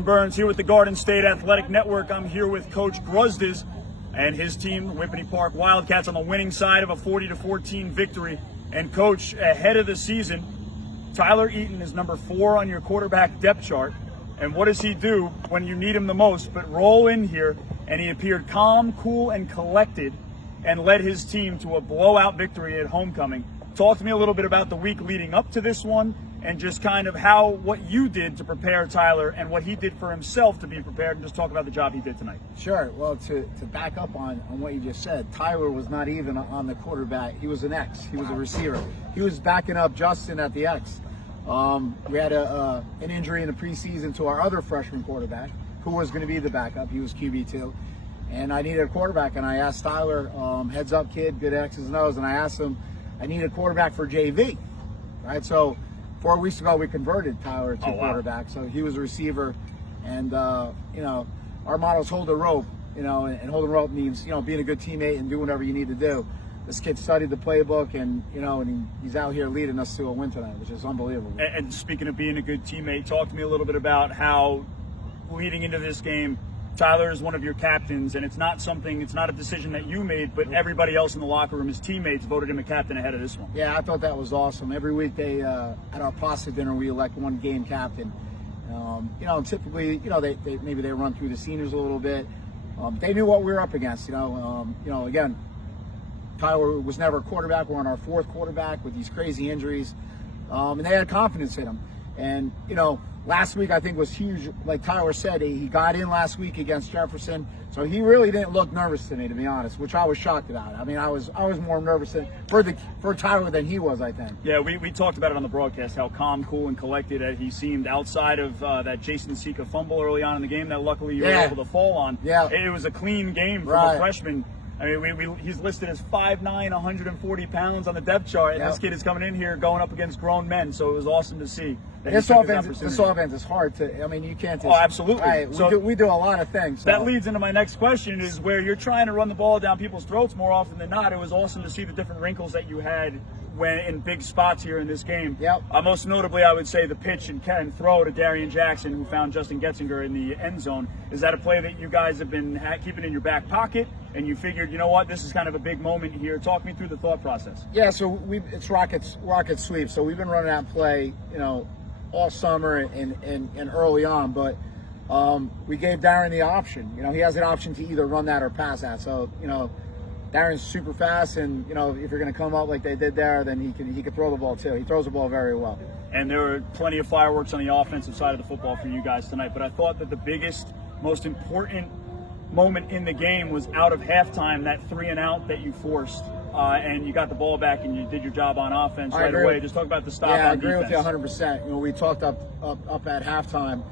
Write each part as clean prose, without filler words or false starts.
Burns here with the Garden State Athletic Network. I'm here with Coach Gruzdis and his team, the Whippany Park Wildcats, on the winning side of a 40-14 victory. And Coach, ahead of the season, Tyler Eaton is number 4 on your quarterback depth chart. And what does he do when you need him the most but roll in here? And he appeared calm, cool, and collected and led his team to a blowout victory at homecoming. Talk to me a little bit about the week leading up to this one, and just kind of what you did to prepare Tyler and what he did for himself to be prepared, and just talk about the job he did tonight. Sure. Well, to back up on what you just said, Tyler was not even on the quarterback. He was an X. He was a receiver. He was backing up Justin at the X. We had an injury in the preseason to our other freshman quarterback, who was going to be the backup. He was QB2. And I needed a quarterback, and I asked Tyler, heads up kid, good X's and O's, and I asked him, I need a quarterback for JV, right? So 4 weeks ago, we converted Tyler to quarterback. So he was a receiver. And, our motto is hold the rope, and hold the rope means, being a good teammate and doing whatever you need to do. This kid studied the playbook, and, he's out here leading us to a win tonight, which is unbelievable. And speaking of being a good teammate, talk to me a little bit about how leading into this game, Tyler is one of your captains, and it's not a decision that you made, but everybody else in the locker room, his teammates, voted him a captain ahead of this one. Yeah, I thought that was awesome. Every week at our pasta dinner, we elect one game captain. Typically, they run through the seniors a little bit. They knew what we were up against. Again, Tyler was never a quarterback. We're on our 4th quarterback with these crazy injuries, and they had confidence in him. And last week I think was huge. Like Tyler said, he got in last week against Jefferson, so he really didn't look nervous to me, to be honest, which I was shocked about. I mean, I was more nervous for Tyler than he was, I think. Yeah, we talked about it on the broadcast, how calm, cool, and collected he seemed outside of that Jason Sika fumble early on in the game that luckily you were able to fall on. Yeah, it was a clean game for a freshman. I mean, he's listed as 5'9", 140 pounds on the depth chart, and this kid is coming in here going up against grown men, so it was awesome to see. This offense is hard to, you can't just... Oh, absolutely. Right, we do a lot of things. So. That leads into my next question, is where you're trying to run the ball down people's throats more often than not. It was awesome to see the different wrinkles that you had when in big spots here in this game. Yep. Most notably, I would say the pitch and throw to Darian Jackson, who found Justin Getzinger in the end zone. Is that a play that you guys have been keeping in your back pocket, and you figured, you know what, this is kind of a big moment here? Talk me through the thought process. Yeah, so it's rocket sweep. So we've been running that play, all summer and early on, but we gave Darren the option. He has an option to either run that or pass that. So, Darren's super fast, and if you're going to come up like they did there, then he can throw the ball too. He throws the ball very well. And there were plenty of fireworks on the offensive side of the football for you guys tonight. But I thought that the biggest, most important moment in the game was out of halftime, that 3-and-out that you forced, and you got the ball back and you did your job on offense right away. Just talk about the stop. Yeah, on I agree defense. with you 100%. We talked up at halftime.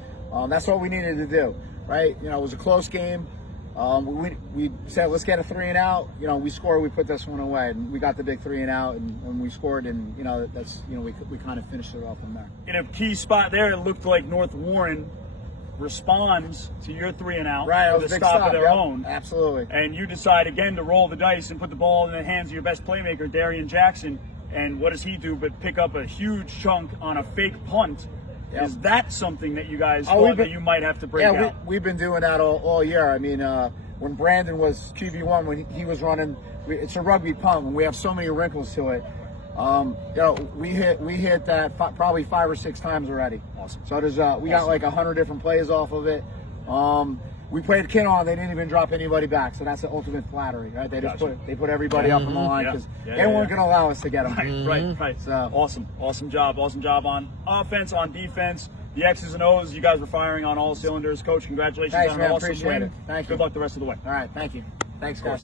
That's what we needed to do, right? It was a close game. We said, let's get a 3-and-out. We scored, we put this one away, and we got the big 3-and-out, and we scored, and that's we kind of finished it off from there. In a key spot there, it looked like North Warren responds to your 3-and-out with a stop of their own. Absolutely. And you decide again to roll the dice and put the ball in the hands of your best playmaker, Darian Jackson. And what does he do but pick up a huge chunk on a fake punt? Yep. Is that something that you guys thought that you might have to break out? Yeah, we've been doing that all year. I mean, when Brandon was QB1, when he was running, it's a rugby punt, and we have so many wrinkles to it. We hit that probably 5 or 6 times already. Awesome. So there's we got like 100 different plays off of it. We played Kinnon, they didn't even drop anybody back, so that's the ultimate flattery, right? They just put everybody up on the line because they weren't going to allow us to get them. Right. So awesome job on offense, on defense. The X's and O's, you guys were firing on all cylinders. Coach, congratulations on an awesome win. Thank you. Good luck the rest of the way. All right, thank you. Thanks, guys.